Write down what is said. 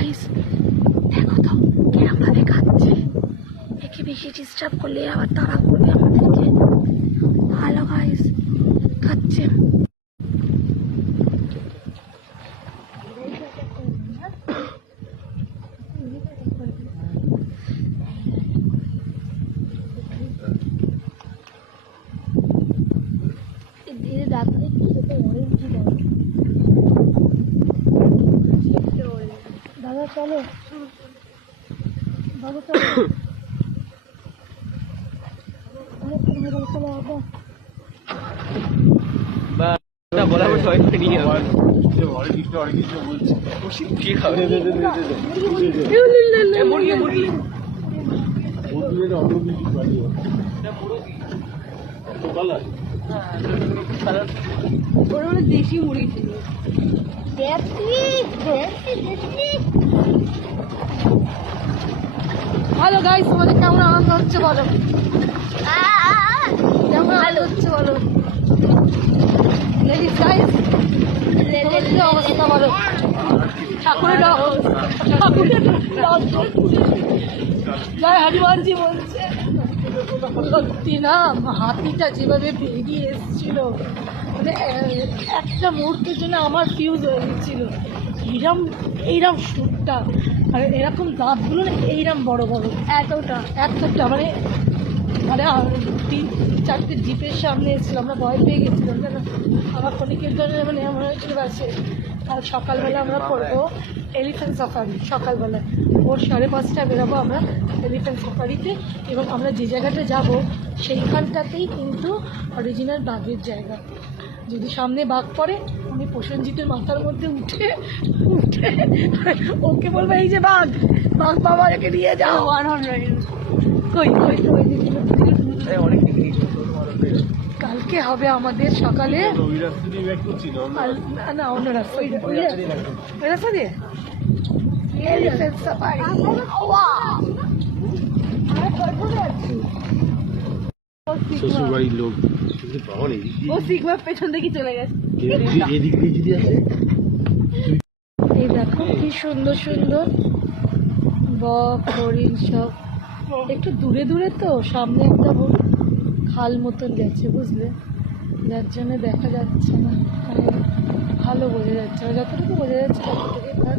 Guys, দেখো তো camera দেখাচ্ছে, একে বেশি ডিস্টার্ব করলে আবার তাড়া করবে আমাদেরকে। হ্যালো গাইস, খাচ্ছে। দাদা চলো, দাদা চলো, দেশি মুড়ি ছিল। হ্যালো গাইস, তোমাদের কেমন আনন্দ হচ্ছে বলো, কেমন আনন্দ হচ্ছে বলো লেডিস গাইস, তোমাদের অবস্থা বলো। ঠাকুরের জয় হনুমানজি বলছে। সত্যি না, হাতিটা যেভাবে বেরিয়ে এসেছিল, মানে একটা মুহূর্তের জন্য আমার ফিউজ হয়ে গেছিল। এইরকম সুরটা আর এরকম দাঁতগুলো না, এইরকম বড় বড়, এতটা মানে মানে 3-4টে জিপের সামনে এসেছিল, আমরা ভয় পেয়ে গেছিলাম কেন। আমার কনিকের জন্য মানে এমন হয়েছিল বাসে। আর সকালবেলা আমরা পড়বো এলিফ্যান্ট সাফারি, সকালবেলা ভোর 5:30টায় বেরোবো আমরা এলিফ্যান্ট সাফারিতে। এবং আমরা যে জায়গাটা যাব সেইখানটাতেই কিন্তু অরিজিনাল বাঘের জায়গা। যদি সামনে বাঘ পড়ে, আমি প্রসেনজিতের মাথার মধ্যে উঠে ওকে বলবো, এই যে বাঘ বাবা, একে নিয়ে যাও। কালকে হবে আমাদের সকালে, না অন্য রাস্তা দিয়ে শ্বশুরবাড়ির লোক পেছন থেকে চলে গেছে। এই দেখো কি সুন্দর সুন্দর বক হরিণ সব। একটু দূরে দূরে তো, সামনে একটা খাল মতন গেছে বুঝলে, যার জন্য দেখা যাচ্ছে না, মানে ভালো বোঝা যাচ্ছে না, যতটুকু বোঝা যাচ্ছে ততটুকুই থাক।